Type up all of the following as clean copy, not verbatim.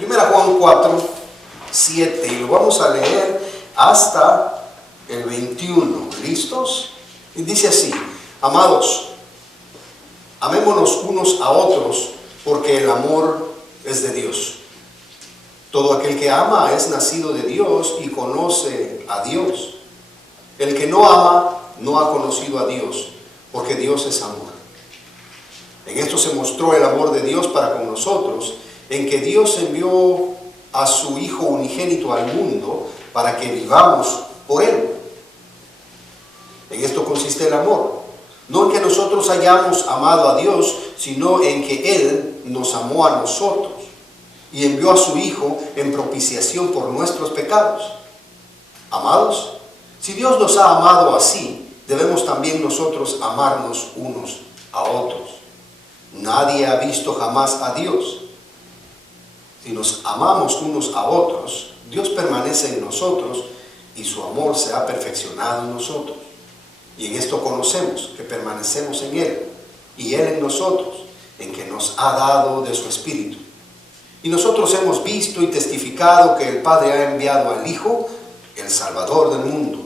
Primera Juan 4, 7, y lo vamos a leer hasta el 21. ¿Listos? Y dice así: amados, amémonos unos a otros, porque el amor es de Dios. Todo aquel que ama es nacido de Dios y conoce a Dios. El que no ama no ha conocido a Dios, porque Dios es amor. En esto se mostró el amor de Dios para con nosotros, en que Dios envió a su Hijo unigénito al mundo para que vivamos por Él. En esto consiste el amor, no en que nosotros hayamos amado a Dios, sino en que Él nos amó a nosotros y envió a su Hijo en propiciación por nuestros pecados. Amados, si Dios nos ha amado así, debemos también nosotros amarnos unos a otros. Nadie ha visto jamás a Dios. Si nos amamos unos a otros, Dios permanece en nosotros y su amor se ha perfeccionado en nosotros. Y en esto conocemos que permanecemos en Él y Él en nosotros, en que nos ha dado de su Espíritu. Y nosotros hemos visto y testificado que el Padre ha enviado al Hijo, el Salvador del mundo.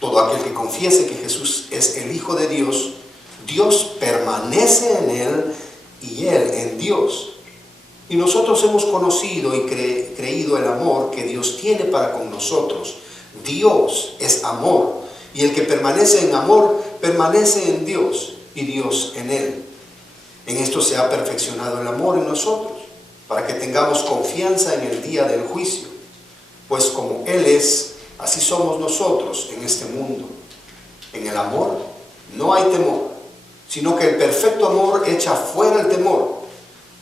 Todo aquel que confiese que Jesús es el Hijo de Dios, Dios permanece en Él y Él en Dios. Y nosotros hemos conocido y creído el amor que Dios tiene para con nosotros. Dios es amor, y el que permanece en amor, permanece en Dios y Dios en Él. En esto se ha perfeccionado el amor en nosotros, para que tengamos confianza en el día del juicio. Pues como Él es, así somos nosotros en este mundo. En el amor no hay temor, sino que el perfecto amor echa fuera el temor,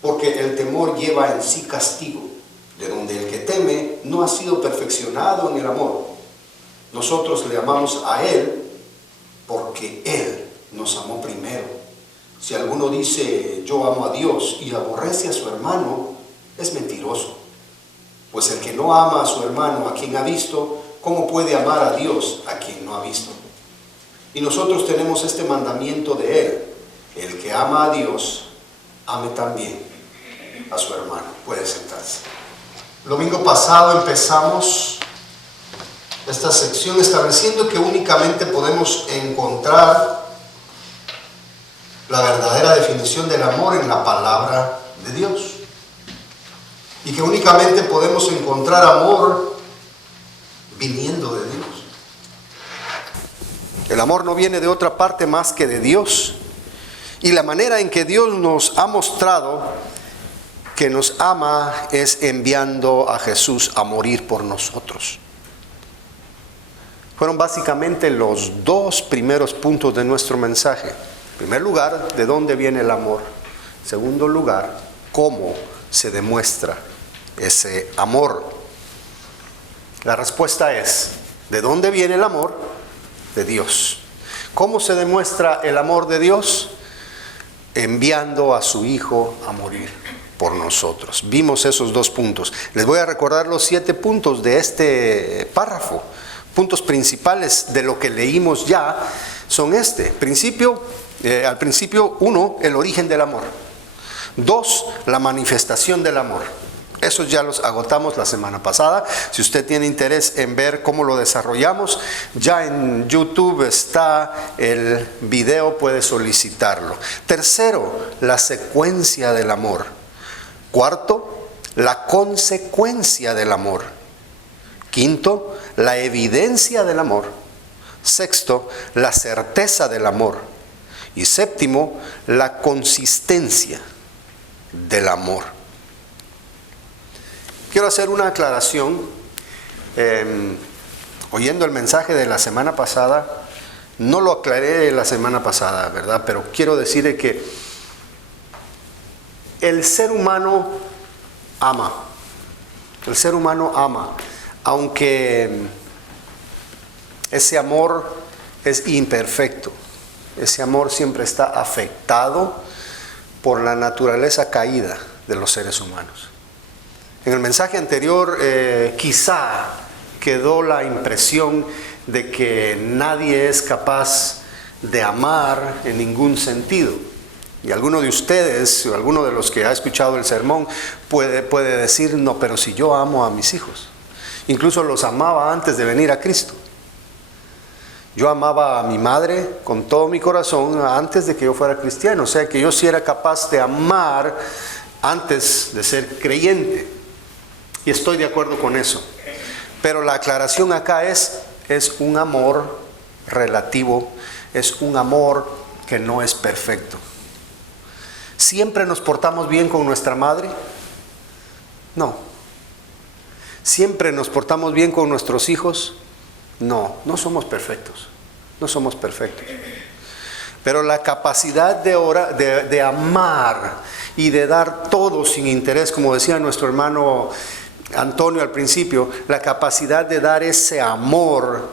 porque el temor lleva en sí castigo, de donde el que teme no ha sido perfeccionado en el amor. Nosotros le amamos a Él porque Él nos amó primero. Si alguno dice yo amo a Dios y aborrece a su hermano, es mentiroso. Pues el que no ama a su hermano a quien ha visto, ¿cómo puede amar a Dios a quien no ha visto? Y nosotros tenemos este mandamiento de Él: el que ama a Dios, ame también a su hermano. Puede sentarse. El domingo pasado empezamos esta sección estableciendo que únicamente podemos encontrar la verdadera definición del amor en la palabra de Dios, y que únicamente podemos encontrar amor viniendo de Dios. El amor no viene de otra parte más que de Dios, y la manera en que Dios nos ha mostrado que nos ama es enviando a Jesús a morir por nosotros. Fueron básicamente los dos primeros puntos de nuestro mensaje. En primer lugar, ¿de dónde viene el amor? En segundo lugar, ¿cómo se demuestra ese amor? La respuesta es: ¿de dónde viene el amor? De Dios. ¿Cómo se demuestra el amor de Dios? Enviando a su Hijo a morir por nosotros. Vimos esos dos puntos. Les voy a recordar los 7 puntos de este párrafo. Puntos principales de lo que leímos ya son al principio, 1, el origen del amor. 2, la manifestación del amor. Esos ya los agotamos la semana pasada. Si usted tiene interés en ver cómo lo desarrollamos, ya en YouTube está el video, puede solicitarlo. 3, la secuencia del amor. 4, la consecuencia del amor. 5, la evidencia del amor. 6, la certeza del amor. Y 7, la consistencia del amor. Quiero hacer una aclaración. Oyendo el mensaje de la semana pasada, no lo aclaré la semana pasada, ¿verdad? Pero quiero decirle que el ser humano ama. El ser humano ama, aunque ese amor es imperfecto. Ese amor siempre está afectado por la naturaleza caída de los seres humanos. En el mensaje anterior quizá quedó la impresión de que nadie es capaz de amar en ningún sentido. Y alguno de ustedes, o alguno de los que ha escuchado el sermón, puede decir, no, pero si yo amo a mis hijos. Incluso los amaba antes de venir a Cristo. Yo amaba a mi madre con todo mi corazón antes de que yo fuera cristiano. O sea que yo sí era capaz de amar antes de ser creyente. Y estoy de acuerdo con eso. Pero la aclaración acá es un amor relativo, es un amor que no es perfecto. ¿Siempre nos portamos bien con nuestra madre? No. ¿Siempre nos portamos bien con nuestros hijos? No, no somos perfectos. No somos perfectos. Pero la capacidad de amar y de dar todo sin interés, como decía nuestro hermano Antonio al principio, la capacidad de dar ese amor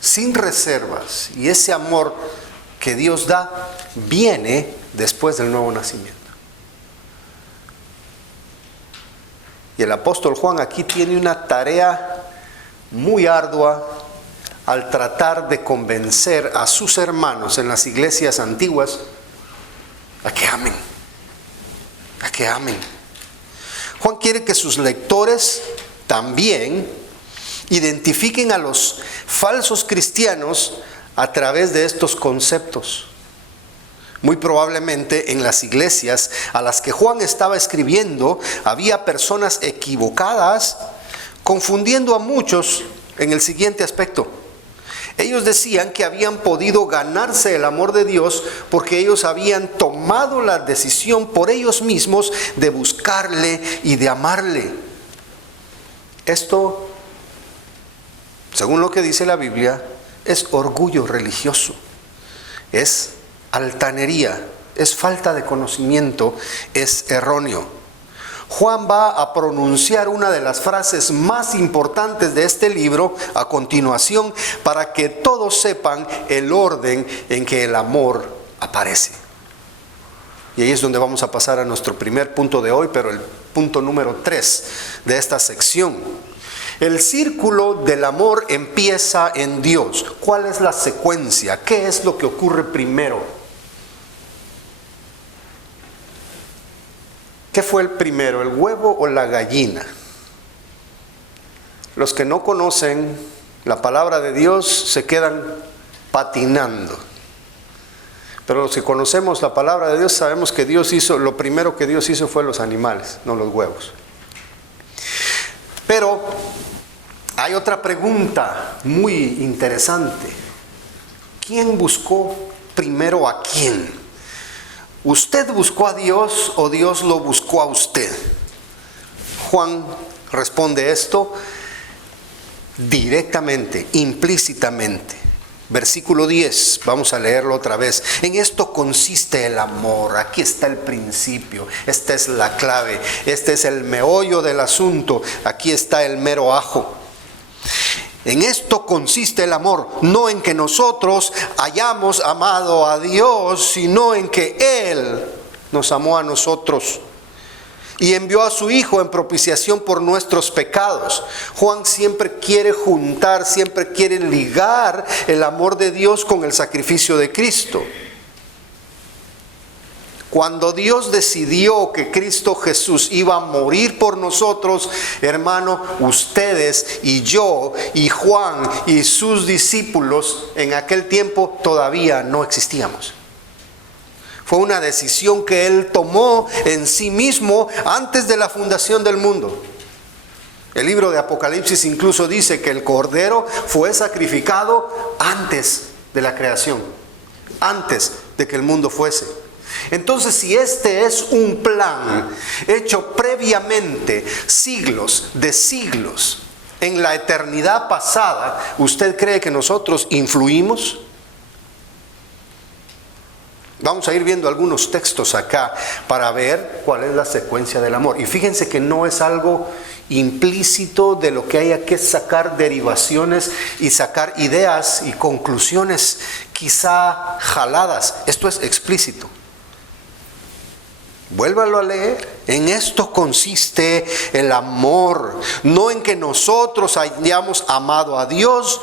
sin reservas, y ese amor que Dios da viene después del nuevo nacimiento. Y el apóstol Juan aquí tiene una tarea muy ardua al tratar de convencer a sus hermanos en las iglesias antiguas a que amen, a que amen. Juan quiere que sus lectores también identifiquen a los falsos cristianos a través de estos conceptos. Muy probablemente en las iglesias a las que Juan estaba escribiendo había personas equivocadas, confundiendo a muchos en el siguiente aspecto. Ellos decían que habían podido ganarse el amor de Dios porque ellos habían tomado la decisión por ellos mismos de buscarle y de amarle. Esto, según lo que dice la Biblia, es orgullo religioso, es altanería, es falta de conocimiento, es erróneo. Juan va a pronunciar una de las frases más importantes de este libro a continuación para que todos sepan el orden en que el amor aparece. Y ahí es donde vamos a pasar a nuestro primer punto de hoy, pero el punto número 3 de esta sección. El círculo del amor empieza en Dios. ¿Cuál es la secuencia? ¿Qué es lo que ocurre primero? ¿Qué fue el primero, el huevo o la gallina? Los que no conocen la palabra de Dios se quedan patinando. Pero los que conocemos la palabra de Dios sabemos que Dios hizo, lo primero que Dios hizo fue los animales, no los huevos. Pero hay otra pregunta muy interesante. ¿Quién buscó primero a quién? ¿Usted buscó a Dios o Dios lo buscó a usted? Juan responde esto directamente, implícitamente. Versículo 10, vamos a leerlo otra vez. En esto consiste el amor. Aquí está el principio, esta es la clave, este es el meollo del asunto, aquí está el mero ajo. En esto consiste el amor, no en que nosotros hayamos amado a Dios, sino en que Él nos amó a nosotros y envió a su Hijo en propiciación por nuestros pecados. Juan siempre quiere juntar, siempre quiere ligar el amor de Dios con el sacrificio de Cristo. Cuando Dios decidió que Cristo Jesús iba a morir por nosotros, hermano, ustedes y yo y Juan y sus discípulos en aquel tiempo todavía no existíamos. Fue una decisión que Él tomó en sí mismo antes de la fundación del mundo. El libro de Apocalipsis incluso dice que el Cordero fue sacrificado antes de la creación, antes de que el mundo fuese. Entonces, si este es un plan hecho previamente, siglos de siglos, en la eternidad pasada, ¿usted cree que nosotros influimos? Vamos a ir viendo algunos textos acá para ver cuál es la secuencia del amor. Y fíjense que no es algo implícito de lo que haya que sacar derivaciones y sacar ideas y conclusiones quizá jaladas. Esto es explícito. Vuélvalo a leer. En esto consiste el amor, no en que nosotros hayamos amado a Dios,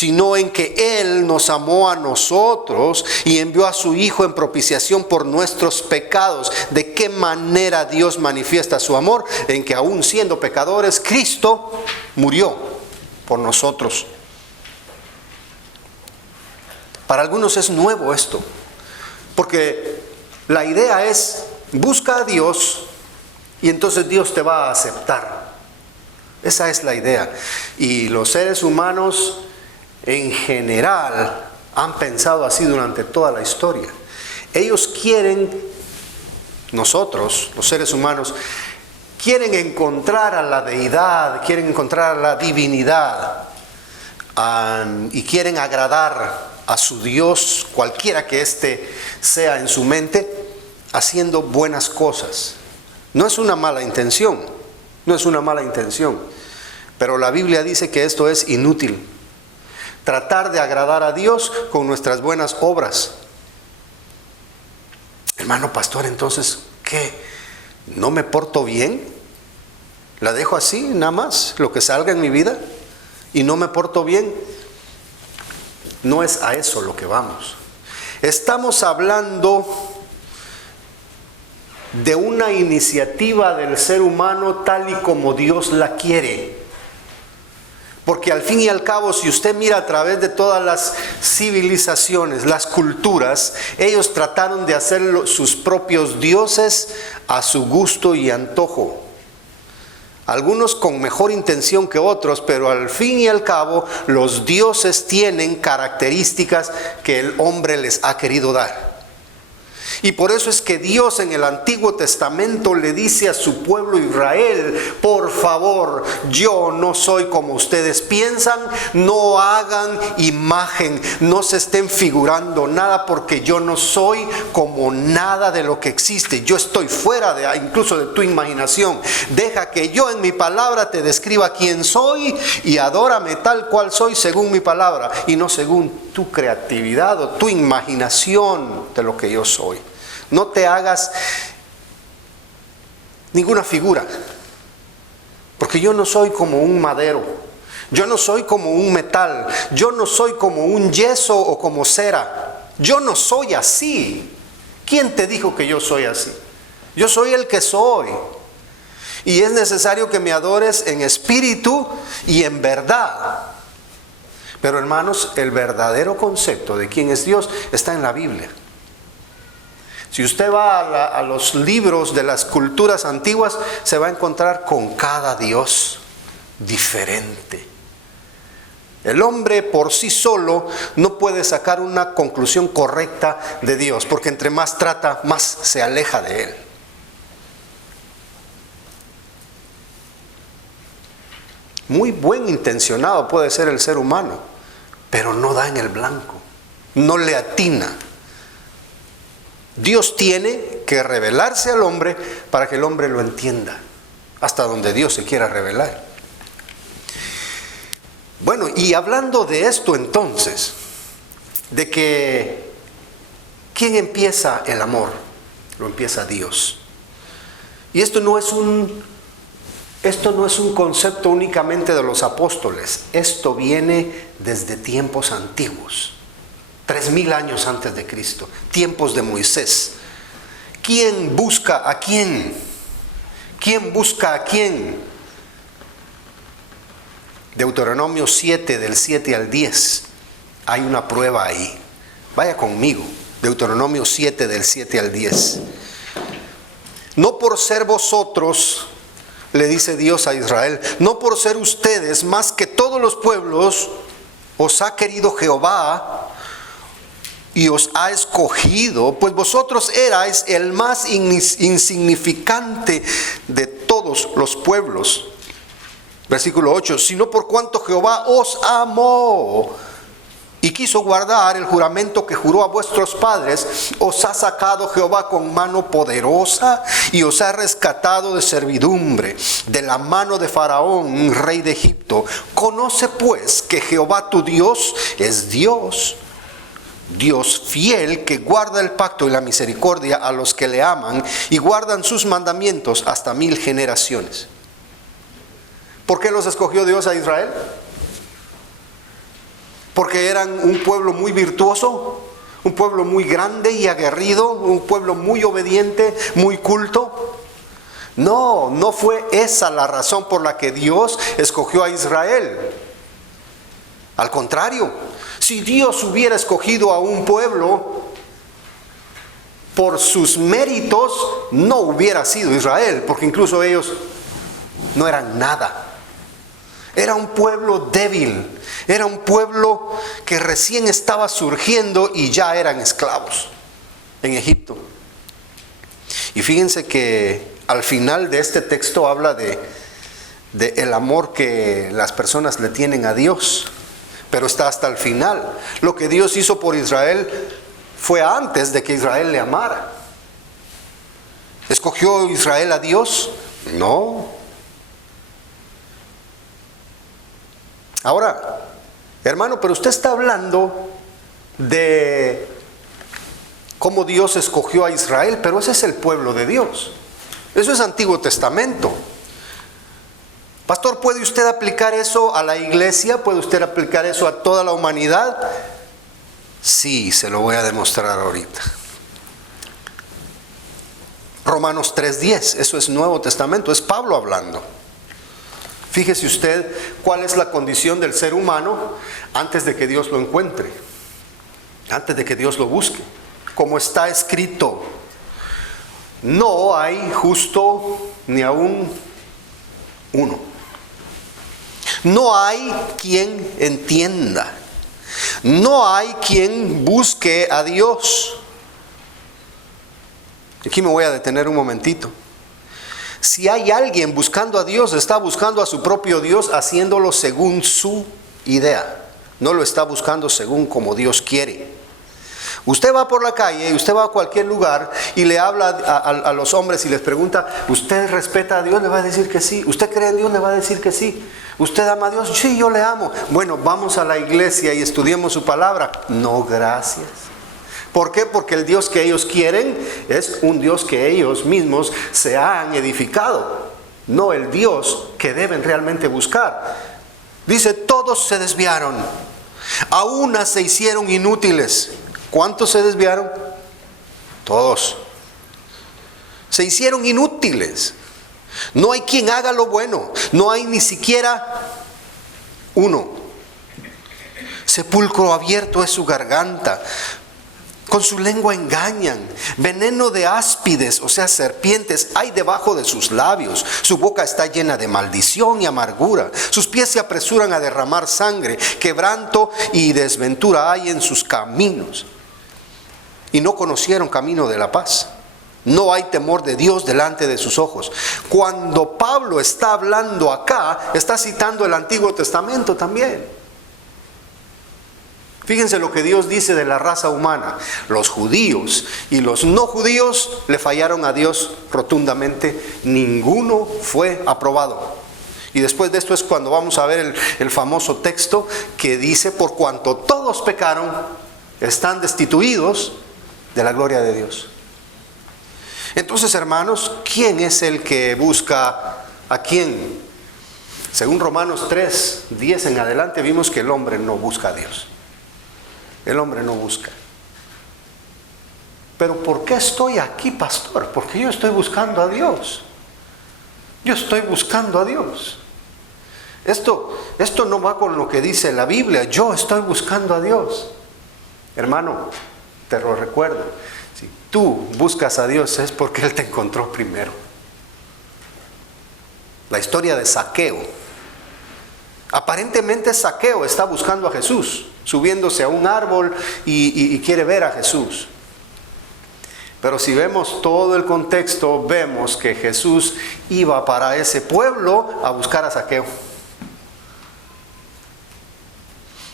sino en que Él nos amó a nosotros y envió a su Hijo en propiciación por nuestros pecados. ¿De qué manera Dios manifiesta su amor? En que aún siendo pecadores, Cristo murió por nosotros. Para algunos es nuevo esto, porque la idea es, busca a Dios y entonces Dios te va a aceptar. Esa es la idea. Y los seres humanos en general han pensado así durante toda la historia. Ellos quieren, nosotros, los seres humanos, quieren encontrar a la deidad, quieren encontrar a la divinidad, y quieren agradar a su Dios, cualquiera que éste sea en su mente, haciendo buenas cosas. No es una mala intención, no es una mala intención, pero la Biblia dice que esto es inútil. Tratar de agradar a Dios con nuestras buenas obras. Hermano pastor, entonces, ¿qué? ¿No me porto bien? ¿La dejo así, nada más, lo que salga en mi vida? ¿Y no me porto bien? No es a eso lo que vamos. Estamos hablando de una iniciativa del ser humano tal y como Dios la quiere. Porque al fin y al cabo, si usted mira a través de todas las civilizaciones, las culturas, ellos trataron de hacer sus propios dioses a su gusto y antojo. Algunos con mejor intención que otros, pero al fin y al cabo, los dioses tienen características que el hombre les ha querido dar. Y por eso es que Dios en el Antiguo Testamento le dice a su pueblo Israel: por favor, yo no soy como ustedes piensan, no hagan imagen, no se estén figurando nada, porque yo no soy como nada de lo que existe. Yo estoy fuera de incluso de tu imaginación. Deja que yo en mi palabra te describa quién soy y adórame tal cual soy según mi palabra y no según tu creatividad o tu imaginación de lo que yo soy. No te hagas ninguna figura, porque yo no soy como un madero, yo no soy como un metal, yo no soy como un yeso o como cera, yo no soy así. ¿Quién te dijo que yo soy así? Yo soy el que soy. Y es necesario que me adores en espíritu y en verdad. Pero hermanos, el verdadero concepto de quién es Dios está en la Biblia. Si usted va a los libros de las culturas antiguas, se va a encontrar con cada Dios diferente. El hombre por sí solo no puede sacar una conclusión correcta de Dios, porque entre más trata, más se aleja de Él. Muy buen intencionado puede ser el ser humano, pero no da en el blanco, no le atina. Dios tiene que revelarse al hombre para que el hombre lo entienda, hasta donde Dios se quiera revelar. Bueno, y hablando de esto entonces, de que ¿quién empieza el amor? Lo empieza Dios. Y esto no es un concepto únicamente de los apóstoles, esto viene desde tiempos antiguos. 3000 años antes de Cristo, tiempos de Moisés. ¿Quién busca a quién? ¿Quién busca a quién? Deuteronomio 7, del 7 al 10. Hay una prueba ahí. Vaya conmigo. Deuteronomio 7, del 7 al 10. No por ser vosotros, le dice Dios a Israel, no por ser ustedes más que todos los pueblos, os ha querido Jehová y os ha escogido, pues vosotros erais el más insignificante de todos los pueblos. Versículo 8, sino por cuanto Jehová os amó y quiso guardar el juramento que juró a vuestros padres, os ha sacado Jehová con mano poderosa y os ha rescatado de servidumbre, de la mano de Faraón, rey de Egipto. Conoce pues que Jehová tu Dios es Dios, Dios fiel, que guarda el pacto y la misericordia a los que le aman y guardan sus mandamientos hasta 1000 generaciones. ¿Por qué los escogió Dios a Israel? porque eran un pueblo muy virtuoso, un pueblo muy grande y aguerrido, un pueblo muy obediente, muy culto. No, no fue esa la razón por la que Dios escogió a Israel. Al contrario, si Dios hubiera escogido a un pueblo por sus méritos, no hubiera sido Israel, porque incluso ellos no eran nada. Era un pueblo débil, era un pueblo que recién estaba surgiendo y ya eran esclavos en Egipto. Y fíjense que al final de este texto habla de el amor que las personas le tienen a Dios, pero está hasta el final. Lo que Dios hizo por Israel fue antes de que Israel le amara. ¿Escogió Israel a Dios? No. Ahora, hermano, pero usted está hablando de cómo Dios escogió a Israel, pero ese es el pueblo de Dios. Eso es Antiguo Testamento. Pastor, ¿puede usted aplicar eso a la iglesia? ¿Puede usted aplicar eso a toda la humanidad? Sí, se lo voy a demostrar ahorita. Romanos 3:10, eso es Nuevo Testamento, es Pablo hablando. Fíjese usted cuál es la condición del ser humano antes de que Dios lo encuentre, antes de que Dios lo busque. Como está escrito, no hay justo ni aún uno. No hay quien entienda. No hay quien busque a Dios. Aquí me voy a detener un momentito. Si hay alguien buscando a Dios, está buscando a su propio Dios, haciéndolo según su idea. No lo está buscando según como Dios quiere. Usted va por la calle, usted va a cualquier lugar y le habla a los hombres y les pregunta, ¿usted respeta a Dios? Le va a decir que sí. ¿Usted cree en Dios? Le va a decir que sí. ¿Usted ama a Dios? Sí, yo le amo. Bueno, vamos a la iglesia y estudiemos su palabra. No, gracias. ¿Por qué? Porque el Dios que ellos quieren es un Dios que ellos mismos se han edificado, no el Dios que deben realmente buscar. Dice, todos se desviaron, a una se hicieron inútiles. ¿Cuántos se desviaron? Todos. Se hicieron inútiles. No hay quien haga lo bueno, no hay ni siquiera uno. Sepulcro abierto es su garganta. Con su lengua engañan, veneno de áspides, o sea, serpientes, hay debajo de sus labios. Su boca está llena de maldición y amargura. Sus pies se apresuran a derramar sangre. Quebranto y desventura hay en sus caminos. Y no conocieron camino de la paz. No hay temor de Dios delante de sus ojos. Cuando Pablo está hablando acá, está citando el Antiguo Testamento también. Fíjense lo que Dios dice de la raza humana. Los judíos y los no judíos le fallaron a Dios rotundamente. Ninguno fue aprobado. Y después de esto es cuando vamos a ver el famoso texto que dice, por cuanto todos pecaron, están destituidos de la gloria de Dios. Entonces, hermanos, ¿quién es el que busca a quién? Según Romanos 3:10 en adelante, vimos que el hombre no busca a Dios. El hombre no busca. Pero ¿por qué estoy aquí, pastor? Porque yo estoy buscando a Dios. Yo estoy buscando a Dios. Esto no va con lo que dice la Biblia. Yo estoy buscando a Dios. Hermano, te lo recuerdo. Si tú buscas a Dios es porque Él te encontró primero. La historia de Zaqueo. Aparentemente Zaqueo está buscando a Jesús, subiéndose a un árbol y quiere ver a Jesús. Pero si vemos todo el contexto, vemos que Jesús iba para ese pueblo a buscar a Zaqueo.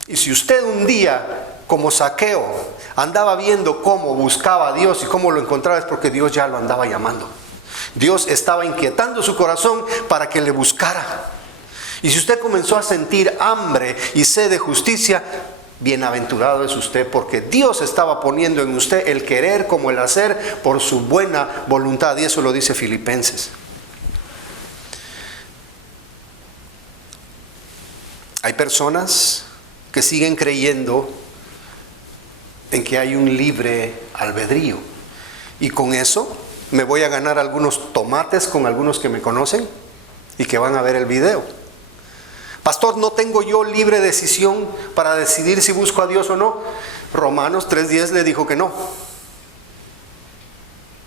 Y si usted un día, como Zaqueo, andaba viendo cómo buscaba a Dios y cómo lo encontraba, es porque Dios ya lo andaba llamando. Dios estaba inquietando su corazón para que le buscara. Y si usted comenzó a sentir hambre y sed de justicia, bienaventurado es usted, porque Dios estaba poniendo en usted el querer como el hacer por su buena voluntad. Y eso lo dice Filipenses. Hay personas que siguen creyendo en que hay un libre albedrío. Y con eso me voy a ganar algunos tomates con algunos que me conocen y que van a ver el video. Pastor, ¿no tengo yo libre decisión para decidir si busco a Dios o no? Romanos 3:10 le dijo que no.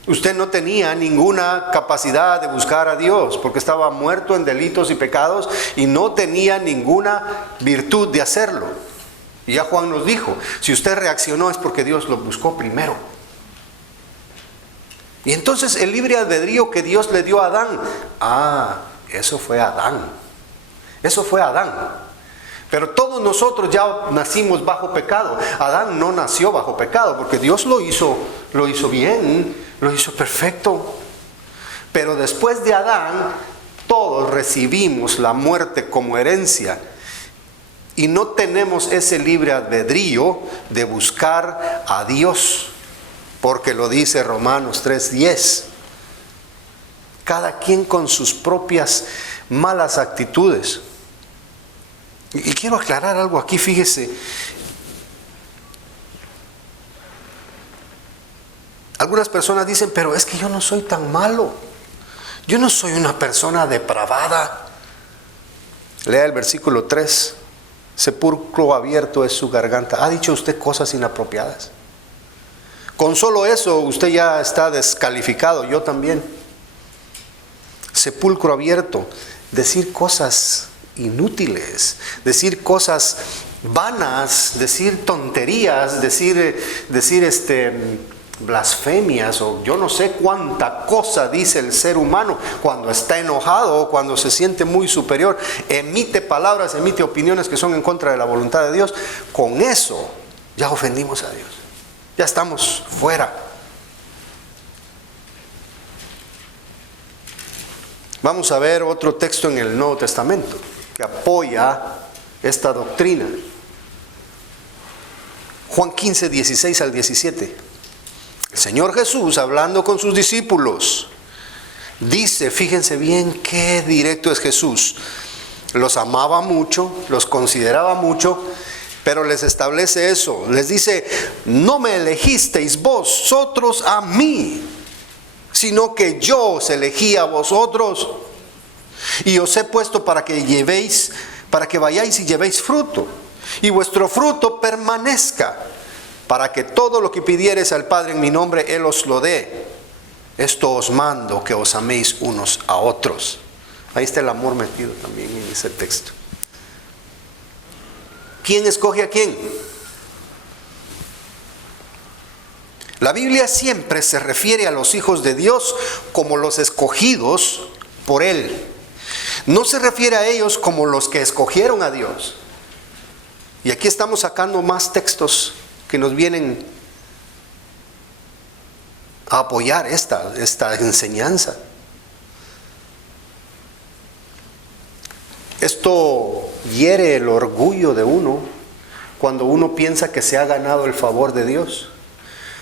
Usted no tenía ninguna capacidad de buscar a Dios porque estaba muerto en delitos y pecados y no tenía ninguna virtud de hacerlo. Y ya Juan nos dijo, si usted reaccionó es porque Dios lo buscó primero. Y entonces el libre albedrío que Dios le dio a Adán, eso fue Adán. Eso fue Adán. Pero todos nosotros ya nacimos bajo pecado. Adán no nació bajo pecado porque Dios lo hizo bien, lo hizo perfecto. Pero después de Adán, todos recibimos la muerte como herencia. Y no tenemos ese libre albedrío de buscar a Dios. Porque lo dice Romanos 3:10. Cada quien con sus propias malas actitudes. Y quiero aclarar algo aquí, fíjese. Algunas personas dicen, pero es que yo no soy tan malo. Yo no soy una persona depravada. Lea el versículo 3. Sepulcro abierto es su garganta. ¿Ha dicho usted cosas inapropiadas? Con solo eso usted ya está descalificado, yo también. Sepulcro abierto, decir cosas inútiles, decir cosas vanas, decir tonterías, decir blasfemias o yo no sé cuánta cosa dice el ser humano cuando está enojado o cuando se siente muy superior, emite palabras, emite opiniones que son en contra de la voluntad de Dios. Con eso ya ofendimos a Dios. Ya estamos fuera. Vamos a ver otro texto en el Nuevo Testamento que apoya esta doctrina. Juan 15, 16 al 17. El Señor Jesús, hablando con sus discípulos, dice, fíjense bien qué directo es Jesús. Los amaba mucho, los consideraba mucho, pero les establece eso. Les dice, no me elegisteis vosotros a mí, sino que yo os elegí a vosotros y os he puesto para que vayáis y llevéis fruto, y vuestro fruto permanezca, para que todo lo que pidiereis al Padre en mi nombre, Él os lo dé. Esto os mando, que os améis unos a otros. Ahí está el amor metido también en ese texto. ¿Quién escoge a quién? La Biblia siempre se refiere a los hijos de Dios como los escogidos por Él. No se refiere a ellos como los que escogieron a Dios. Y aquí estamos sacando más textos que nos vienen a apoyar esta enseñanza. Esto hiere el orgullo de uno cuando uno piensa que se ha ganado el favor de Dios.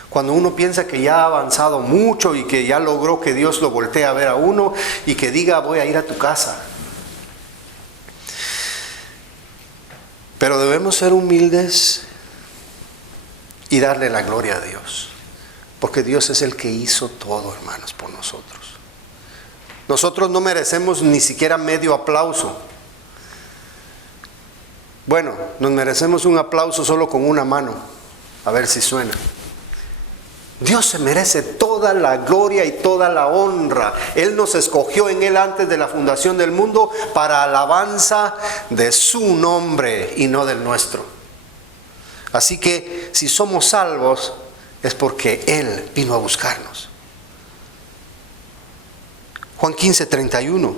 Cuando uno piensa que ya ha avanzado mucho y que ya logró que Dios lo voltee a ver a uno y que diga, voy a ir a tu casa. Pero debemos ser humildes y darle la gloria a Dios. Porque Dios es el que hizo todo, hermanos, por nosotros. Nosotros no merecemos ni siquiera medio aplauso. Bueno, nos merecemos un aplauso solo con una mano. A ver si suena. Dios se merece toda la gloria y toda la honra. Él nos escogió en Él antes de la fundación del mundo para alabanza de su nombre y no del nuestro. Así que si somos salvos es porque Él vino a buscarnos. Juan 15, 31.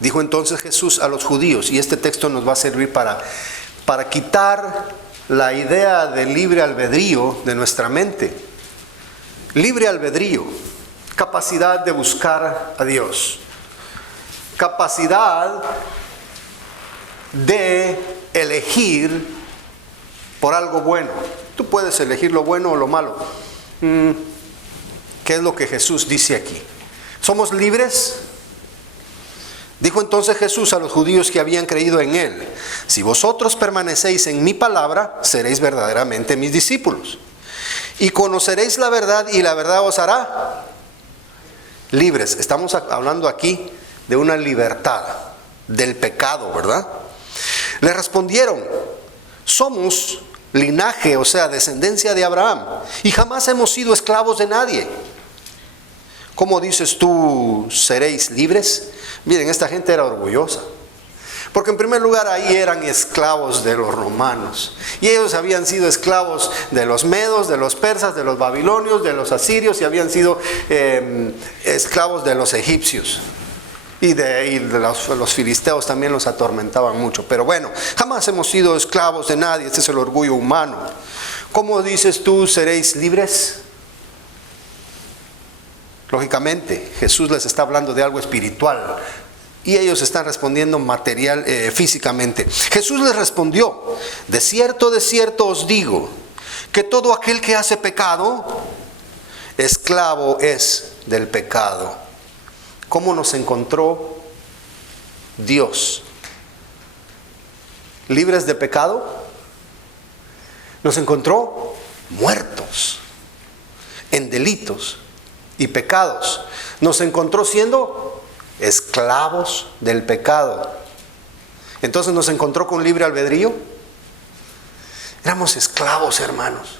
Dijo entonces Jesús a los judíos, y este texto nos va a servir para quitar la idea del libre albedrío de nuestra mente. Libre albedrío, capacidad de buscar a Dios, capacidad de elegir por algo bueno. Tú puedes elegir lo bueno o lo malo. ¿Qué es lo que Jesús dice aquí? ¿Somos libres? Dijo entonces Jesús a los judíos que habían creído en él: si vosotros permanecéis en mi palabra, seréis verdaderamente mis discípulos. Y conoceréis la verdad, y la verdad os hará libres. Estamos hablando aquí de una libertad del pecado, ¿verdad? Le respondieron: somos linaje, o sea, descendencia de Abraham, y jamás hemos sido esclavos de nadie. ¿Cómo dices tú, seréis libres? Miren, esta gente era orgullosa, porque en primer lugar ahí eran esclavos de los romanos, y ellos habían sido esclavos de los medos, de los persas, de los babilonios, de los asirios, y habían sido esclavos de los egipcios. Y de los filisteos también los atormentaban mucho. Pero bueno, jamás hemos sido esclavos de nadie. Este es el orgullo humano. ¿Cómo dices tú, seréis libres? Lógicamente, Jesús les está hablando de algo espiritual, y ellos están respondiendo físicamente. Jesús les respondió: de cierto os digo, que todo aquel que hace pecado, esclavo es del pecado. ¿Cómo nos encontró Dios? ¿Libres de pecado? Nos encontró muertos en delitos y pecados. Nos encontró siendo esclavos del pecado. Entonces nos encontró con libre albedrío. Éramos esclavos, hermanos.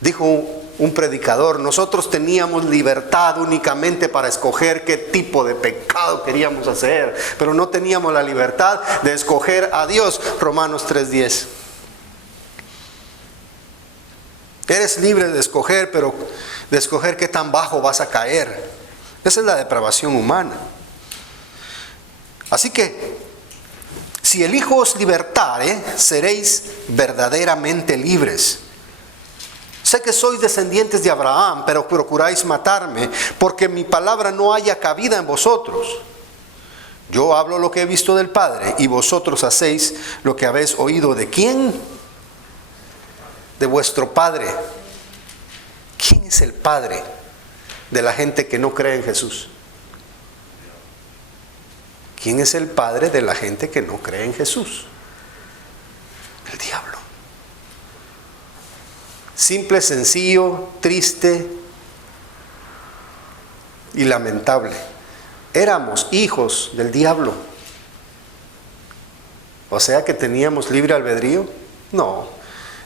Dijo un predicador: nosotros teníamos libertad únicamente para escoger qué tipo de pecado queríamos hacer, pero no teníamos la libertad de escoger a Dios. Romanos 3:10. Eres libre de escoger, pero de escoger qué tan bajo vas a caer. Esa es la depravación humana. Así que, si el Hijo os libertare, seréis verdaderamente libres. Sé que sois descendientes de Abraham, pero procuráis matarme, porque mi palabra no haya cabida en vosotros. Yo hablo lo que he visto del Padre, y vosotros hacéis lo que habéis oído. ¿De quién? De vuestro padre. ¿Quién es el padre de la gente que no cree en Jesús? ¿Quién es el padre de la gente que no cree en Jesús? El diablo. Simple, sencillo, triste y lamentable. Éramos hijos del diablo. O sea que teníamos libre albedrío. No,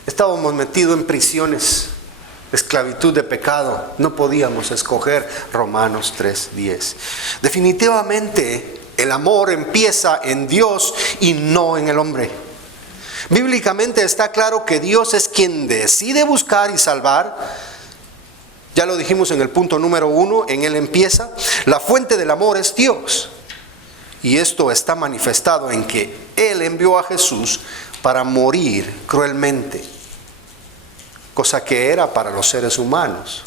estábamos metidos en prisiones, esclavitud de pecado. No podíamos escoger. Romanos 3:10. Definitivamente el amor empieza en Dios y no en el hombre. Bíblicamente está claro que Dios es quien decide buscar y salvar. Ya lo dijimos en el punto número 1, en él empieza. La fuente del amor es Dios. Y esto está manifestado en que Él envió a Jesús para morir cruelmente, cosa que era para los seres humanos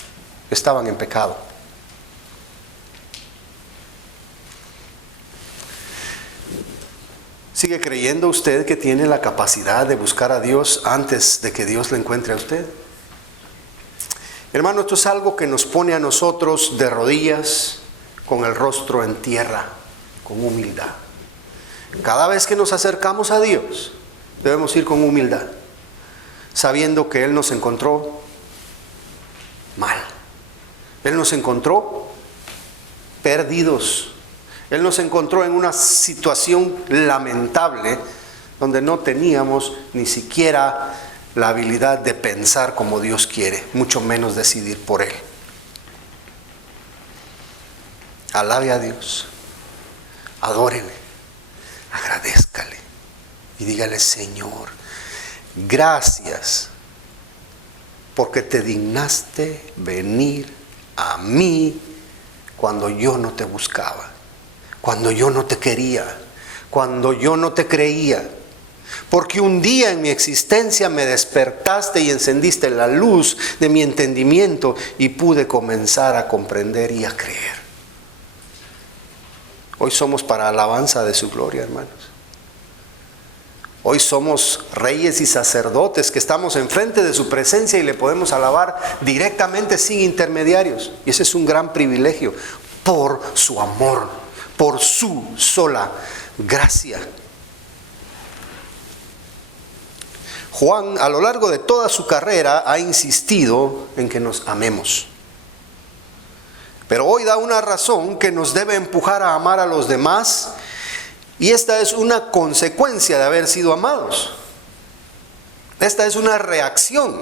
que estaban en pecado. ¿Sigue creyendo usted que tiene la capacidad de buscar a Dios antes de que Dios le encuentre a usted? Hermano, esto es algo que nos pone a nosotros de rodillas, con el rostro en tierra, con humildad. Cada vez que nos acercamos a Dios, debemos ir con humildad, sabiendo que Él nos encontró mal. Él nos encontró perdidos. Él nos encontró en una situación lamentable donde no teníamos ni siquiera la habilidad de pensar como Dios quiere, mucho menos decidir por Él. Alabe a Dios, adórele, agradézcale y dígale: Señor, gracias porque te dignaste venir a mí cuando yo no te buscaba, cuando yo no te quería, cuando yo no te creía. Porque un día en mi existencia me despertaste y encendiste la luz de mi entendimiento y pude comenzar a comprender y a creer. Hoy somos para alabanza de su gloria, hermanos. Hoy somos reyes y sacerdotes que estamos enfrente de su presencia y le podemos alabar directamente sin intermediarios. Y ese es un gran privilegio por su amor, por su sola gracia. Juan, a lo largo de toda su carrera, ha insistido en que nos amemos. Pero hoy da una razón que nos debe empujar a amar a los demás, y esta es una consecuencia de haber sido amados. Esta es una reacción.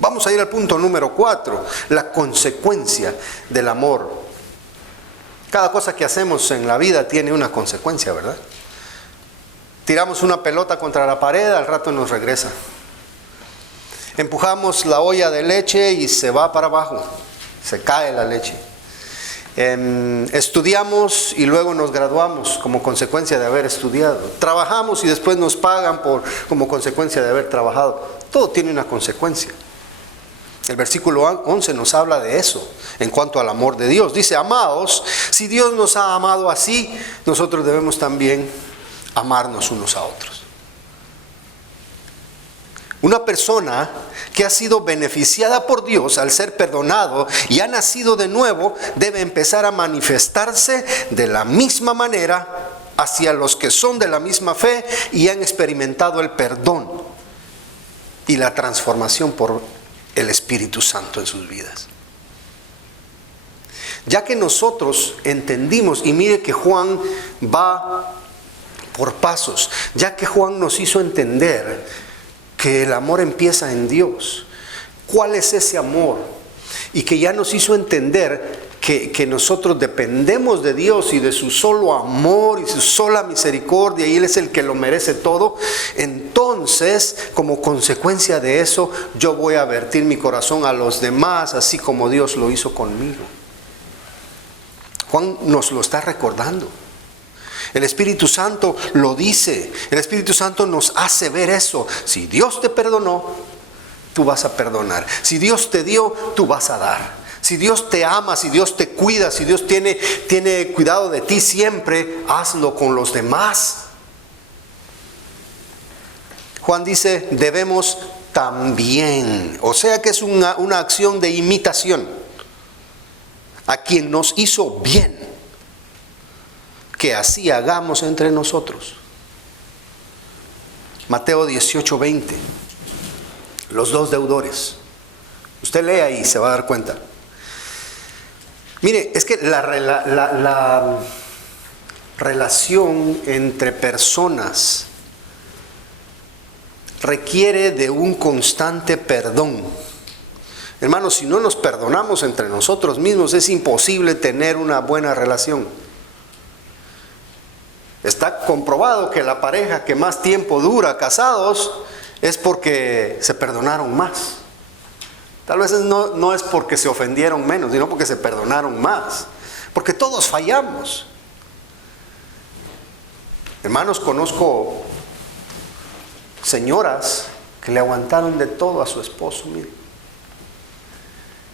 Vamos a ir al punto número 4, la consecuencia del amor. Cada cosa que hacemos en la vida tiene una consecuencia, ¿verdad? Tiramos una pelota contra la pared, al rato nos regresa. Empujamos la olla de leche y se va para abajo, se cae la leche. Estudiamos y luego nos graduamos como consecuencia de haber estudiado. Trabajamos y después nos pagan como consecuencia de haber trabajado. Todo tiene una consecuencia. El versículo 11 nos habla de eso en cuanto al amor de Dios. Dice: amados, si Dios nos ha amado así, nosotros debemos también amarnos unos a otros. Una persona que ha sido beneficiada por Dios al ser perdonado y ha nacido de nuevo, debe empezar a manifestarse de la misma manera hacia los que son de la misma fe y han experimentado el perdón y la transformación por el Espíritu Santo en sus vidas. Ya que nosotros entendimos, y mire que Juan va por pasos, ya que Juan nos hizo entender que el amor empieza en Dios, ¿cuál es ese amor? Y que ya nos hizo entender que nosotros dependemos de Dios y de su solo amor y su sola misericordia, y Él es el que lo merece todo. Entonces, como consecuencia de eso, yo voy a vertir mi corazón a los demás, así como Dios lo hizo conmigo. Juan nos lo está recordando. El Espíritu Santo lo dice. El Espíritu Santo nos hace ver eso. Si Dios te perdonó, tú vas a perdonar. Si Dios te dio, tú vas a dar. Si Dios te ama, si Dios te cuida, si Dios tiene cuidado de ti siempre, hazlo con los demás. Juan dice: debemos también. O sea que es una acción de imitación a quien nos hizo bien, que así hagamos entre nosotros. Mateo 18:20. Los dos deudores. Usted lee ahí y se va a dar cuenta. Mire, es que la relación entre personas requiere de un constante perdón. Hermanos, si no nos perdonamos entre nosotros mismos, es imposible tener una buena relación. Está comprobado que la pareja que más tiempo dura casados es porque se perdonaron más. Tal vez no es porque se ofendieron menos, sino porque se perdonaron más. Porque todos fallamos. Hermanos, conozco señoras que le aguantaron de todo a su esposo. Mire.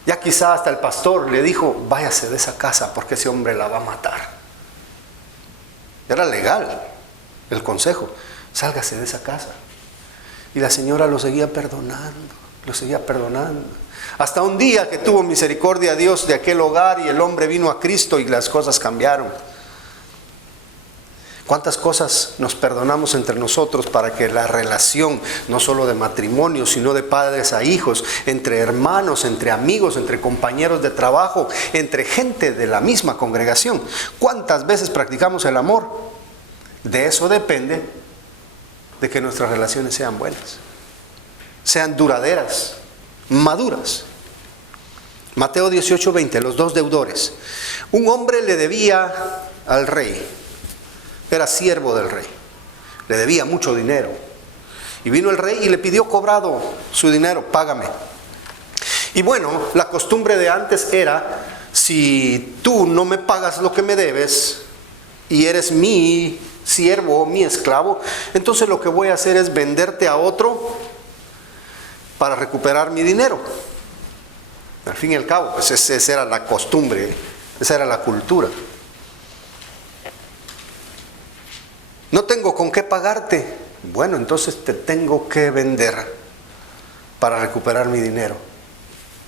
Ya quizá hasta el pastor le dijo: váyase de esa casa porque ese hombre la va a matar. Era legal el consejo: sálgase de esa casa. Y la señora lo seguía perdonando, lo seguía perdonando. Hasta un día que tuvo misericordia a Dios de aquel hogar y el hombre vino a Cristo y las cosas cambiaron. ¿Cuántas cosas nos perdonamos entre nosotros para que la relación, no solo de matrimonio, sino de padres a hijos, entre hermanos, entre amigos, entre compañeros de trabajo, entre gente de la misma congregación? ¿Cuántas veces practicamos el amor? De eso depende de que nuestras relaciones sean buenas, sean duraderas, maduras. Mateo 18:20, los dos deudores. Un hombre le debía al rey. Era siervo del rey, le debía mucho dinero, y vino el rey y le pidió cobrado su dinero: págame. Y bueno, la costumbre de antes era: si tú no me pagas lo que me debes y eres mi siervo o mi esclavo, entonces lo que voy a hacer es venderte a otro para recuperar mi dinero. Al fin y al cabo, pues esa era la costumbre, esa era la cultura. No tengo con qué pagarte. Bueno, entonces te tengo que vender para recuperar mi dinero.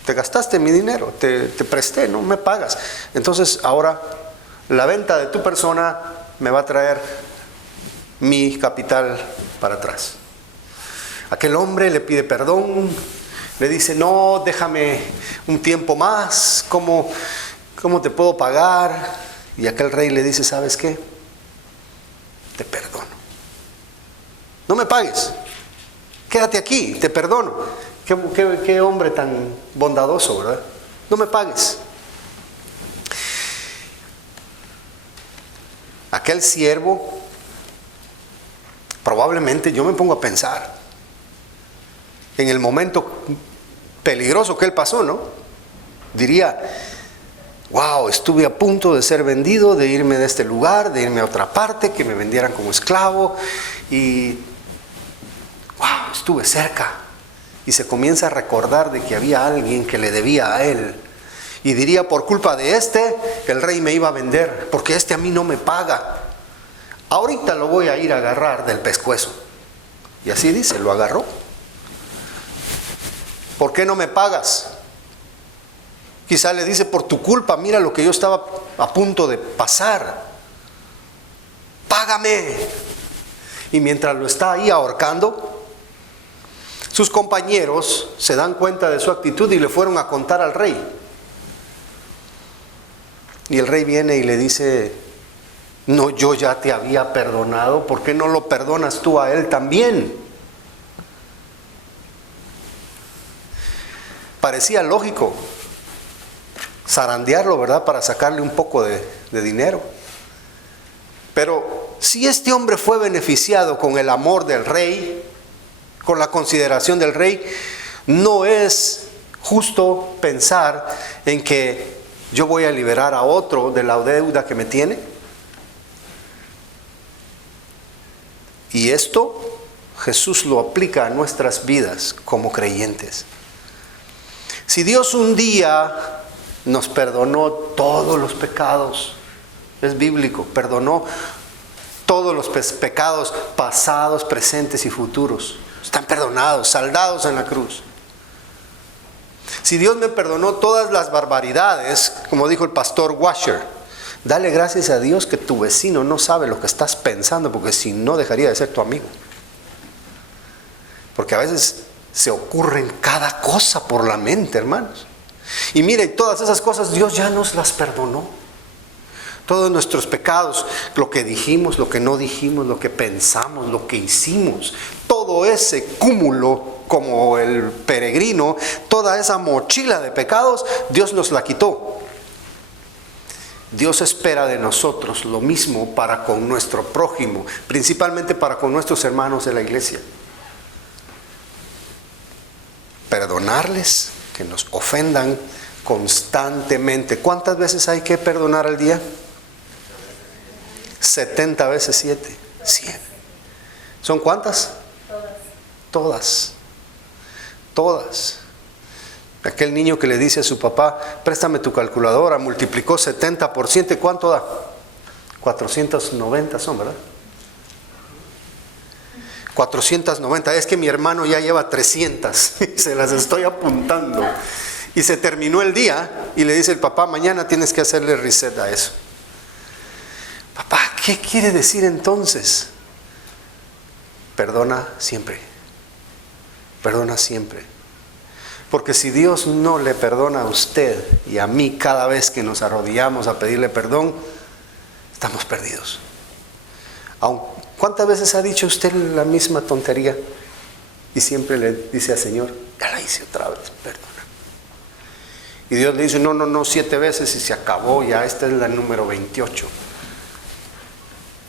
Te gastaste mi dinero, te presté, no me pagas. Entonces ahora la venta de tu persona me va a traer mi capital para atrás. Aquel hombre le pide perdón, le dice, no, déjame un tiempo más, ¿cómo te puedo pagar? Y aquel rey le dice, ¿sabes qué? Te perdono. No me pagues, quédate aquí, te perdono. Qué hombre tan bondadoso, ¿verdad? No me pagues. Aquel siervo, probablemente yo me pongo a pensar en el momento peligroso que él pasó, ¿no? Diría, wow, estuve a punto de ser vendido, de irme de este lugar, de irme a otra parte, que me vendieran como esclavo, y wow, estuve cerca. Y se comienza a recordar de que había alguien que le debía a él. Y diría, por culpa de el rey me iba a vender, porque a mí no me paga. Ahorita lo voy a ir a agarrar del pescuezo. Y así dice, lo agarró. ¿Por qué no me pagas? Quizá le dice, por tu culpa, mira lo que yo estaba a punto de pasar. Págame. Y mientras lo está ahí ahorcando, sus compañeros se dan cuenta de su actitud y le fueron a contar al rey. Y el rey viene y le dice, no, yo ya te había perdonado, ¿por qué no lo perdonas tú a él también? Parecía lógico zarandearlo, ¿verdad? Para sacarle un poco de dinero. Pero si este hombre fue beneficiado con el amor del rey, con la consideración del rey, no es justo pensar en que yo voy a liberar a otro de la deuda que me tiene. Y esto Jesús lo aplica a nuestras vidas como creyentes. Si Dios un día nos perdonó todos los pecados, es bíblico, perdonó todos los pecados pasados, presentes y futuros. Están perdonados, saldados en la cruz. Si Dios me perdonó todas las barbaridades, como dijo el pastor Washer, dale gracias a Dios que tu vecino no sabe lo que estás pensando, porque si no dejaría de ser tu amigo. Porque a veces se ocurren cada cosa por la mente, hermanos. Y mire, todas esas cosas Dios ya nos las perdonó. Todos nuestros pecados, lo que dijimos, lo que no dijimos, lo que pensamos, lo que hicimos, todo ese cúmulo, como el peregrino, toda esa mochila de pecados, Dios nos la quitó. Dios espera de nosotros lo mismo para con nuestro prójimo, principalmente para con nuestros hermanos de la iglesia. Perdonarles, que nos ofendan constantemente. ¿Cuántas veces hay que perdonar al día? 70 veces 7, 100. ¿Son cuántas? Todas. Aquel niño que le dice a su papá, préstame tu calculadora, multiplicó 70 por 7, ¿cuánto da? 490 son, ¿verdad? 490, es que mi hermano ya lleva 300, se las estoy apuntando. Y se terminó el día y le dice el papá, mañana tienes que hacerle reset a eso. Papá, ¿qué quiere decir entonces? Perdona siempre. Perdona siempre. Porque si Dios no le perdona a usted y a mí cada vez que nos arrodillamos a pedirle perdón, estamos perdidos. ¿Cuántas veces ha dicho usted la misma tontería? Y siempre le dice al Señor, ya la hice otra vez, perdona. Y Dios le dice, no, 7 veces y se acabó, ya esta es la número 28.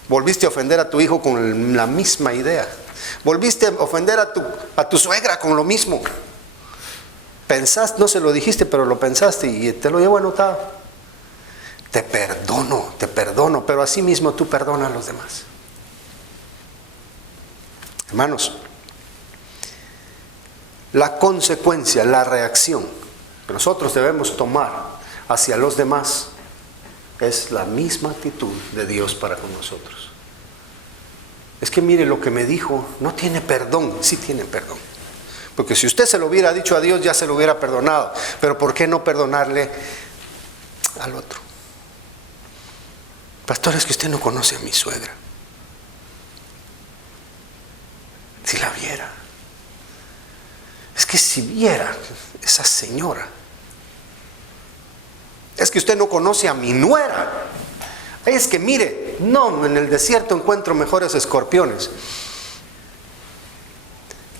Volviste a ofender a tu hijo con la misma idea. Volviste a ofender a tu suegra con lo mismo. Pensaste, no se lo dijiste, pero lo pensaste y te lo llevo anotado. Te perdono, pero así mismo tú perdona a los demás. Hermanos, la consecuencia, la reacción que nosotros debemos tomar hacia los demás es la misma actitud de Dios para con nosotros. Es que mire lo que me dijo, no tiene perdón, sí tiene perdón. Porque si usted se lo hubiera dicho a Dios, ya se lo hubiera perdonado. Pero ¿por qué no perdonarle al otro? Pastor, es que usted no conoce a mi suegra. Si la viera. Es que si viera esa señora. Es que usted no conoce a mi nuera. Es que mire, no, en el desierto encuentro mejores escorpiones.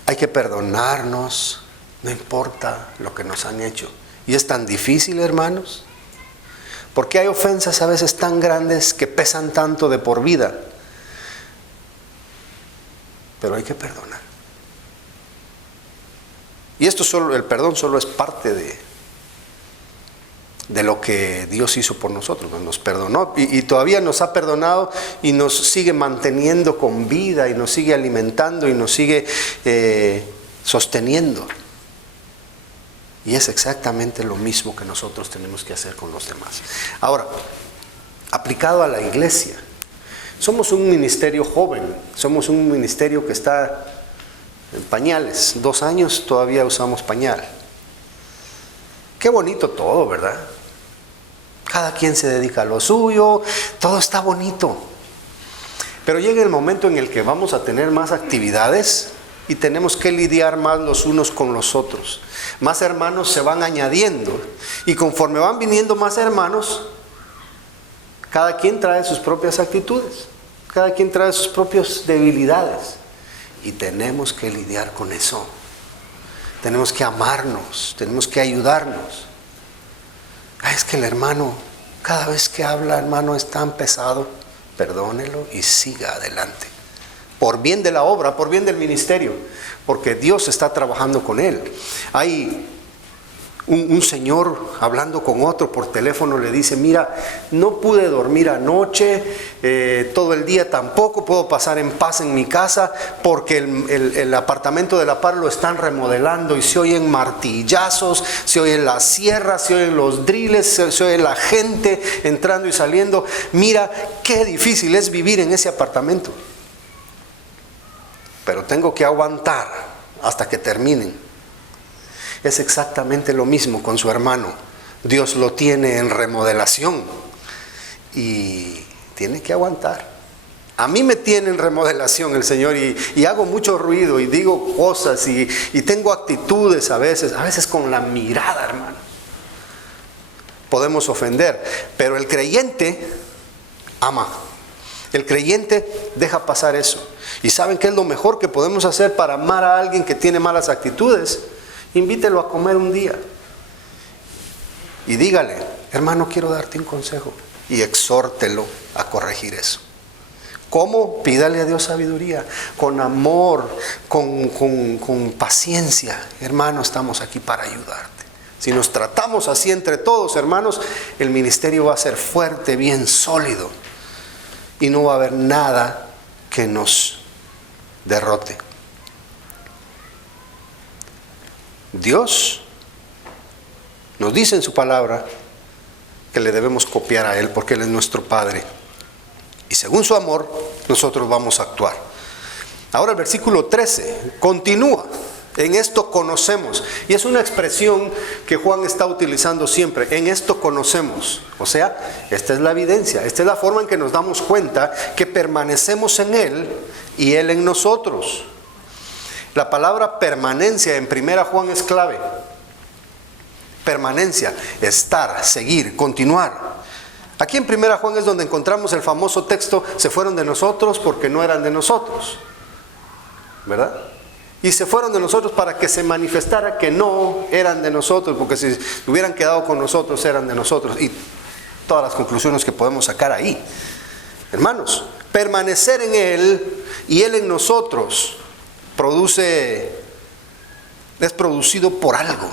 Hay que perdonarnos, no importa lo que nos han hecho. Y es tan difícil, hermanos, porque hay ofensas a veces tan grandes que pesan tanto de por vida. Pero hay que perdonar. Y esto solo, el perdón solo es parte de lo que Dios hizo por nosotros. Nos perdonó y todavía nos ha perdonado y nos sigue manteniendo con vida y nos sigue alimentando y nos sigue sosteniendo. Y es exactamente lo mismo que nosotros tenemos que hacer con los demás. Ahora, aplicado a la iglesia, somos un ministerio joven, somos un ministerio que está en pañales. 2 años todavía usamos pañal. Qué bonito todo, ¿verdad? Cada quien se dedica a lo suyo, todo está bonito. Pero llega el momento en el que vamos a tener más actividades y tenemos que lidiar más los unos con los otros. Más hermanos se van añadiendo y conforme van viniendo más hermanos, cada quien trae sus propias actitudes, cada quien trae sus propias debilidades y tenemos que lidiar con eso. Tenemos que amarnos, tenemos que ayudarnos. Es que el hermano, cada vez que habla, hermano, es tan pesado. Perdónelo y siga adelante. Por bien de la obra, por bien del ministerio, porque Dios está trabajando con él. Hay un señor hablando con otro por teléfono, le dice: mira, no pude dormir anoche, todo el día tampoco puedo pasar en paz en mi casa porque el apartamento de la par lo están remodelando y se oyen martillazos, se oyen las sierras, se oyen los driles, se oye la gente entrando y saliendo. Mira qué difícil es vivir en ese apartamento, pero tengo que aguantar hasta que terminen. Es exactamente lo mismo con su hermano. Dios lo tiene en remodelación y tiene que aguantar. A mí me tiene en remodelación el Señor y hago mucho ruido y digo cosas y tengo actitudes a veces con la mirada, hermano. Podemos ofender, pero el creyente ama. El creyente deja pasar eso. ¿Y saben qué es lo mejor que podemos hacer para amar a alguien que tiene malas actitudes? Invítelo a comer un día y dígale: hermano, quiero darte un consejo, y exhórtelo a corregir eso. ¿Cómo? Pídale a Dios sabiduría, con amor, con paciencia. Hermano, estamos aquí para ayudarte. Si nos tratamos así entre todos, hermanos, el ministerio va a ser fuerte, bien sólido, y no va a haber nada que nos derrote. Dios nos dice en su palabra que le debemos copiar a Él porque Él es nuestro Padre. Y según su amor, nosotros vamos a actuar. Ahora el versículo 13 continúa: en esto conocemos. Y es una expresión que Juan está utilizando siempre: en esto conocemos. O sea, esta es la evidencia, esta es la forma en que nos damos cuenta que permanecemos en Él y Él en nosotros. La palabra permanencia en 1 Juan es clave. Permanencia, estar, seguir, continuar. Aquí en 1 Juan es donde encontramos el famoso texto: se fueron de nosotros porque no eran de nosotros, ¿verdad? Y se fueron de nosotros para que se manifestara que no eran de nosotros, porque si hubieran quedado con nosotros eran de nosotros. Y todas las conclusiones que podemos sacar ahí. Hermanos, permanecer en Él y Él en nosotros es producido por algo,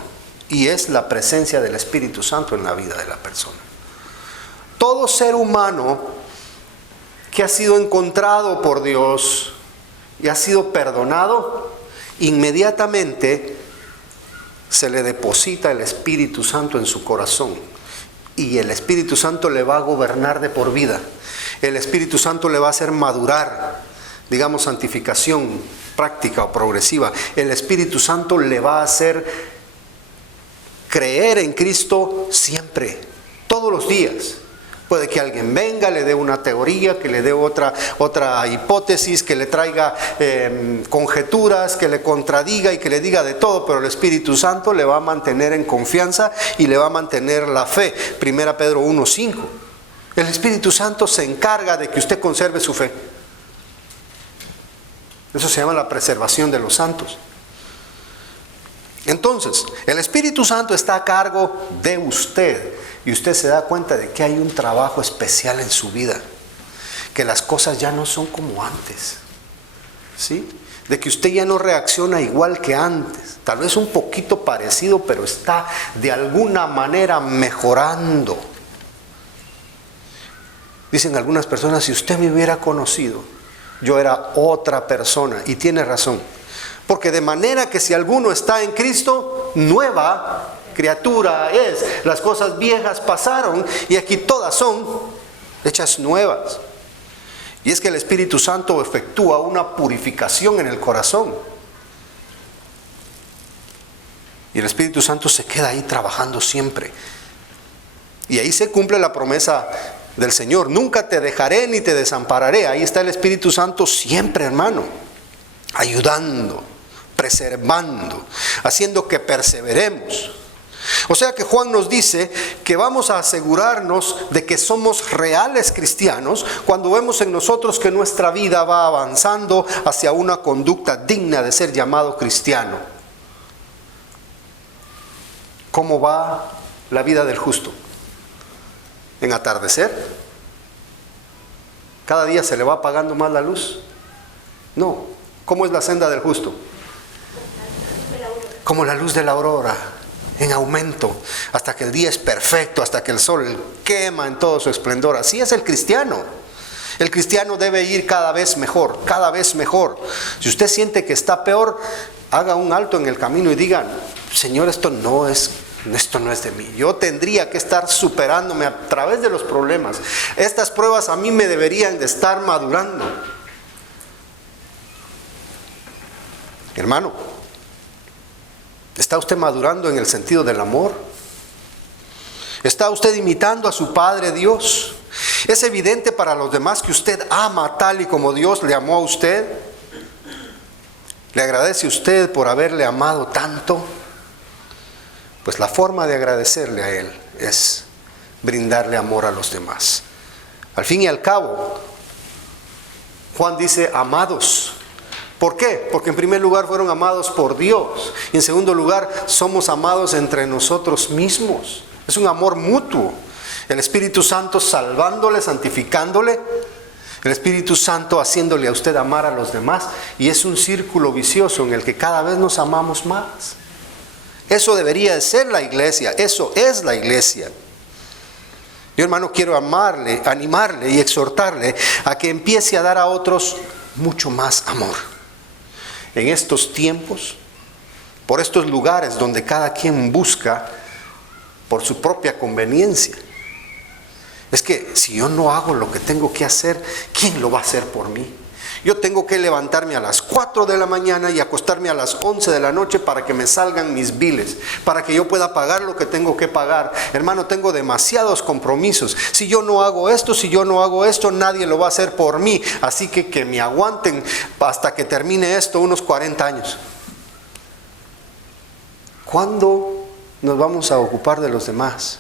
y es la presencia del Espíritu Santo en la vida de la persona. Todo ser humano que ha sido encontrado por Dios y ha sido perdonado, inmediatamente se le deposita el Espíritu Santo en su corazón, y el Espíritu Santo le va a gobernar de por vida. El Espíritu Santo le va a hacer madurar, digamos, santificación práctica o progresiva. El Espíritu Santo le va a hacer creer en Cristo siempre, todos los días. Puede que alguien venga, le dé una teoría, que le dé otra hipótesis, que le traiga conjeturas, que le contradiga y que le diga de todo, pero el Espíritu Santo le va a mantener en confianza y le va a mantener la fe. 1 Pedro 1:5. El Espíritu Santo se encarga de que usted conserve su fe. Eso se llama la preservación de los santos. Entonces, el Espíritu Santo está a cargo de usted y usted se da cuenta de que hay un trabajo especial en su vida, que las cosas ya no son como antes, ¿sí? De que usted ya no reacciona igual que antes, tal vez un poquito parecido, pero está de alguna manera mejorando. Dicen algunas personas, si usted me hubiera conocido, yo era otra persona, y tiene razón. Porque de manera que si alguno está en Cristo, nueva criatura es. Las cosas viejas pasaron y aquí todas son hechas nuevas. Y es que el Espíritu Santo efectúa una purificación en el corazón. Y el Espíritu Santo se queda ahí trabajando siempre. Y ahí se cumple la promesa del Señor. Nunca te dejaré ni te desampararé. Ahí está el Espíritu Santo siempre, hermano, ayudando, preservando, haciendo que perseveremos. O sea que Juan nos dice que vamos a asegurarnos de que somos reales cristianos cuando vemos en nosotros que nuestra vida va avanzando hacia una conducta digna de ser llamado cristiano. ¿Cómo va la vida del justo? ¿En atardecer? ¿Cada día se le va apagando más la luz? No. ¿Cómo es la senda del justo? Como la luz de la aurora, en aumento, hasta que el día es perfecto, hasta que el sol quema en todo su esplendor. Así es el cristiano. El cristiano debe ir cada vez mejor, cada vez mejor. Si usted siente que está peor, haga un alto en el camino y diga, Señor, esto no es de mí. Yo tendría que estar superándome a través de los problemas. Estas pruebas a mí me deberían de estar madurando. Hermano, ¿está usted madurando en el sentido del amor? ¿Está usted imitando a su Padre Dios? ¿Es evidente para los demás que usted ama tal y como Dios le amó a usted? ¿Le agradece usted por haberle amado tanto? Pues la forma de agradecerle a Él es brindarle amor a los demás. Al fin y al cabo, Juan dice, amados. ¿Por qué? Porque en primer lugar fueron amados por Dios. Y en segundo lugar, somos amados entre nosotros mismos. Es un amor mutuo. El Espíritu Santo salvándole, santificándole. El Espíritu Santo haciéndole a usted amar a los demás. Y es un círculo vicioso en el que cada vez nos amamos más. Eso debería de ser la iglesia. Eso es la iglesia. Yo, hermano, quiero amarle, animarle y exhortarle a que empiece a dar a otros mucho más amor. En estos tiempos, por estos lugares donde cada quien busca por su propia conveniencia. Es que si yo no hago lo que tengo que hacer, ¿quién lo va a hacer por mí? Yo tengo que levantarme a las 4 de la mañana y acostarme a las 11 de la noche para que me salgan mis biles, para que yo pueda pagar lo que tengo que pagar. Hermano, tengo demasiados compromisos. Si yo no hago esto, nadie lo va a hacer por mí. Así que me aguanten hasta que termine esto unos 40 años. ¿Cuándo nos vamos a ocupar de los demás?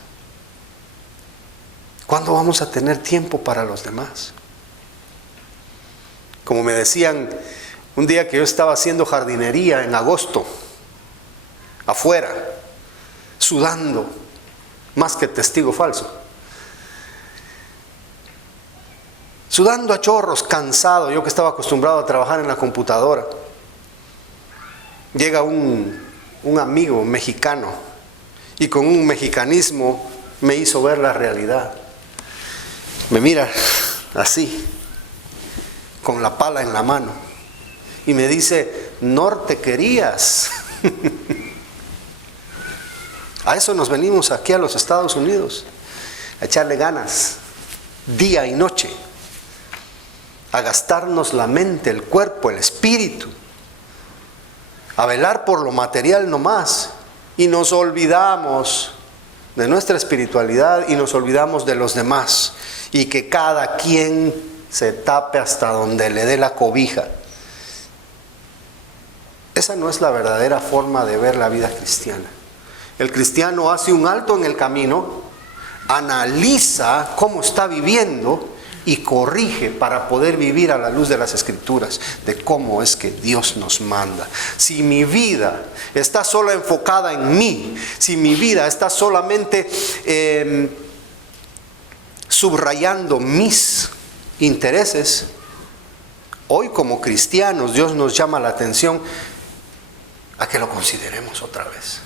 ¿Cuándo vamos a tener tiempo para los demás? Como me decían un día que yo estaba haciendo jardinería en agosto, afuera, sudando, más que testigo falso. Sudando a chorros, cansado, yo que estaba acostumbrado a trabajar en la computadora. Llega un amigo mexicano y con un mexicanismo me hizo ver la realidad. Me mira así, con la pala en la mano, y me dice, no te querías. A eso nos venimos aquí a los Estados Unidos, a echarle ganas, día y noche, a gastarnos la mente, el cuerpo, el espíritu, a velar por lo material nomás, y nos olvidamos de nuestra espiritualidad y nos olvidamos de los demás. y que cada quien se tape hasta donde le dé la cobija. Esa no es la verdadera forma de ver la vida cristiana. El cristiano hace un alto en el camino, analiza cómo está viviendo y corrige para poder vivir a la luz de las Escrituras, de cómo es que Dios nos manda. Si mi vida está solo enfocada en mí, si mi vida está solamente subrayando mis intereses, hoy como cristianos Dios nos llama la atención a que lo consideremos otra vez.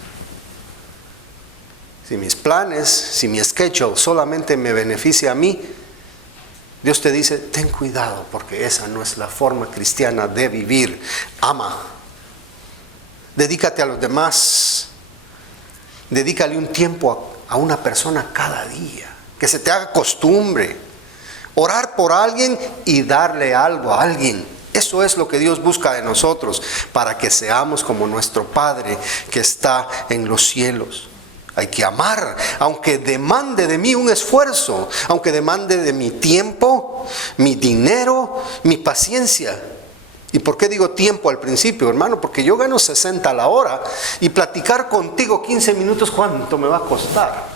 Si mis planes, si mi schedule solamente me beneficia a mí, Dios te dice, ten cuidado, porque esa no es la forma cristiana de vivir. Ama. Dedícate a los demás. Dedícale un tiempo a una persona cada día. Que se te haga costumbre. Orar por alguien y darle algo a alguien. Eso es lo que Dios busca de nosotros, para que seamos como nuestro Padre que está en los cielos. Hay que amar, aunque demande de mí un esfuerzo, aunque demande de mi tiempo, mi dinero, mi paciencia. ¿Y por qué digo tiempo al principio, hermano? Porque yo gano 60 a la hora y platicar contigo 15 minutos, ¿cuánto me va a costar?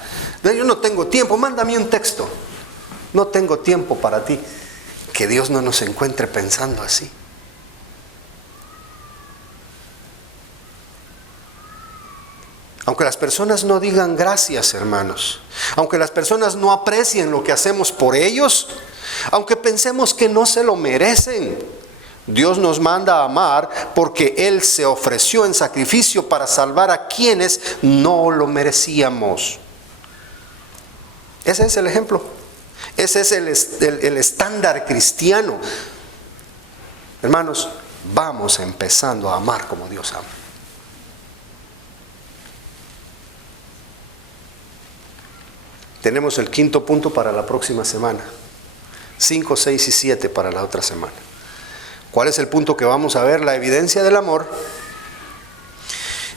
Yo no tengo tiempo, mándame un texto. No tengo tiempo para ti. Que Dios no nos encuentre pensando así. Aunque las personas no digan gracias, hermanos, aunque las personas no aprecien lo que hacemos por ellos, aunque pensemos que no se lo merecen, Dios nos manda a amar porque Él se ofreció en sacrificio para salvar a quienes no lo merecíamos. Ese es el ejemplo. Ese es el estándar cristiano. Hermanos, vamos empezando a amar como Dios ama. Tenemos el quinto punto para la próxima semana. 5, 6 y 7 para la otra semana. ¿Cuál es el punto que vamos a ver? La evidencia del amor.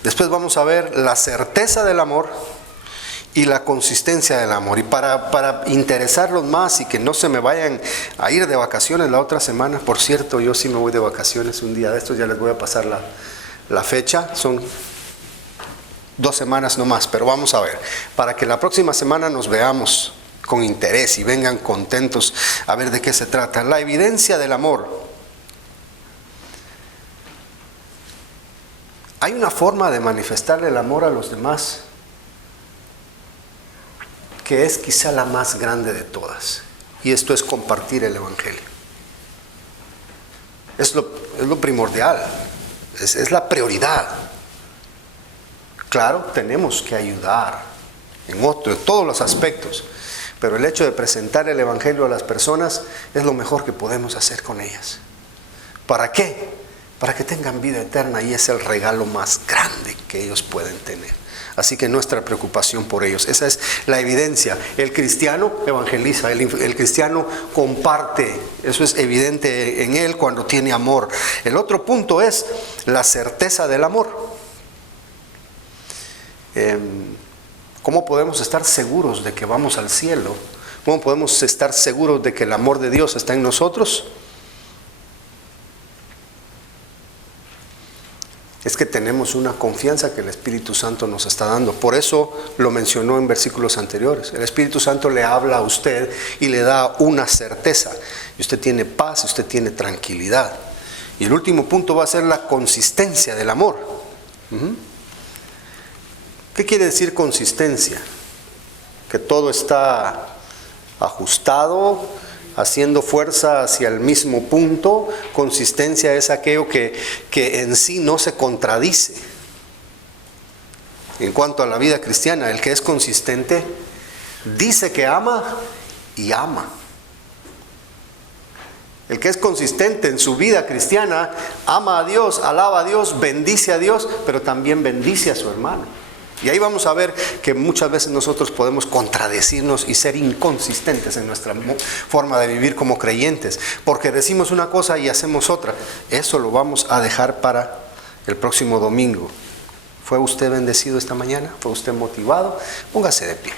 Después vamos a ver la certeza del amor y la consistencia del amor. Y para interesarlos más y que no se me vayan a ir de vacaciones la otra semana. Por cierto, yo sí me voy de vacaciones un día de estos. Ya les voy a pasar la fecha. Son 2 semanas nomás, pero vamos a ver, para que la próxima semana nos veamos con interés y vengan contentos a ver de qué se trata. La evidencia del amor. Hay una forma de manifestarle el amor a los demás que es quizá la más grande de todas, y esto es compartir el Evangelio. Es lo primordial, es la prioridad. Claro, tenemos que ayudar en todos los aspectos, pero el hecho de presentar el Evangelio a las personas es lo mejor que podemos hacer con ellas. ¿Para qué? Para que tengan vida eterna, y es el regalo más grande que ellos pueden tener. Así que nuestra preocupación por ellos, esa es la evidencia. El cristiano evangeliza, el cristiano comparte, eso es evidente en él cuando tiene amor. El otro punto es la certeza del amor. ¿Cómo podemos estar seguros de que vamos al cielo? ¿Cómo podemos estar seguros de que el amor de Dios está en nosotros? Es que tenemos una confianza que el Espíritu Santo nos está dando. Por eso lo mencionó en versículos anteriores. El Espíritu Santo le habla a usted y le da una certeza. Y usted tiene paz, usted tiene tranquilidad. Y el último punto va a ser la consistencia del amor. ¿Qué quiere decir consistencia? Que todo está ajustado, haciendo fuerza hacia el mismo punto. Consistencia es aquello que en sí no se contradice. En cuanto a la vida cristiana, el que es consistente dice que ama y ama. El que es consistente en su vida cristiana ama a Dios, alaba a Dios, bendice a Dios, pero también bendice a su hermano. Y ahí vamos a ver que muchas veces nosotros podemos contradecirnos y ser inconsistentes en nuestra forma de vivir como creyentes, porque decimos una cosa y hacemos otra. Eso lo vamos a dejar para el próximo domingo. ¿Fue usted bendecido esta mañana? ¿Fue usted motivado? Póngase de pie.